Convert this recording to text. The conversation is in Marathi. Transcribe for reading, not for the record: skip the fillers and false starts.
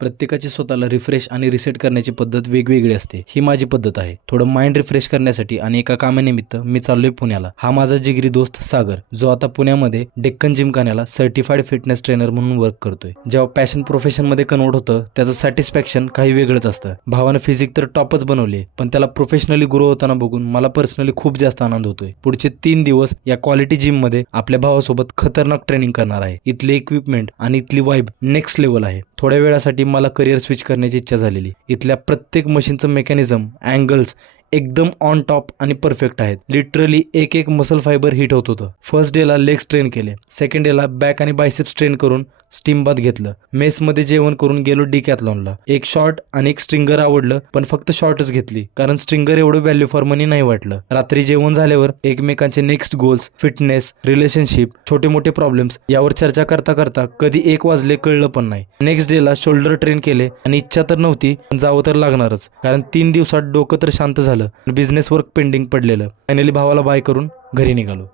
प्रत्येकाची स्वतःला रिफ्रेश आणि रिसेट करण्याची पद्धत वेगवेगळी असते. ही माझी पद्धत आहे. थोडं माइंड रिफ्रेश करण्यासाठी आणि एका कामानिमित्त मी चाललोय पुण्याला. हा माझा जिगरी दोस्त सागर, जो आता पुण्यामध्ये डेक्कन जिमखान्याला सर्टिफाईड फिटनेस ट्रेनर म्हणून वर्क करतोय. जेव्हा पॅशन प्रोफेशनमध्ये कन्वर्ट होतं त्याचं सॅटिस्फॅक्शन काही वेगळंच असतं. भावानं फिजिक तर टॉपच बनवले, पण त्याला प्रोफेशनली ग्रो होताना बघून मला पर्सनली खूप जास्त आनंद होतोय. पुढचे 3 दिवस या क्वालिटी जिममध्ये आपल्या भावासोबत खतरनाक ट्रेनिंग करणार आहे. इथले इक्विपमेंट आणि इथली वाईब नेक्स्ट लेवल आहे. थोड्या वेळासाठी मला करिअर स्विच करण्याची इच्छा झालेली. इथल्या प्रत्येक मशीनचं मेकॅनिझम, अँगल्स एकदम ऑन टॉप आणि परफेक्ट आहेत. लिटरली एक एक मसल फायबर हिट होत होतं. फर्स्ट डेला लेग्स ट्रेन केले, सेकंड डेला बॅक आणि बायसेप्स ट्रेन करून स्टीम बाथ घेतलं. मेसमध्ये जेवण करून गेलो डिकॅथलॉनला. एक शॉर्ट आणि एक स्ट्रिंगर आवडलं, पण फक्त शॉर्टच घेतली कारण स्ट्रिंगर एवढं व्हॅल्यू फॉर मनी नाही वाटलं. रात्री जेवण झाल्यावर एकमेकांचे नेक्स्ट गोल्स, फिटनेस, रिलेशनशिप, छोटे मोठे प्रॉब्लेम्स यावर चर्चा करता करता कधी 1 वाजले कळलं पण नाही. नेक्स्ट डेला शोल्डर ट्रेन केले आणि इच्छा तर नव्हती पण जावं तर लागणारच कारण 3 दिवसात डोकं तर शांत झालं. बिझनेस वर्क पेंडिंग पडलेलं. फायनली भावाला बाय करून घरी निघालो.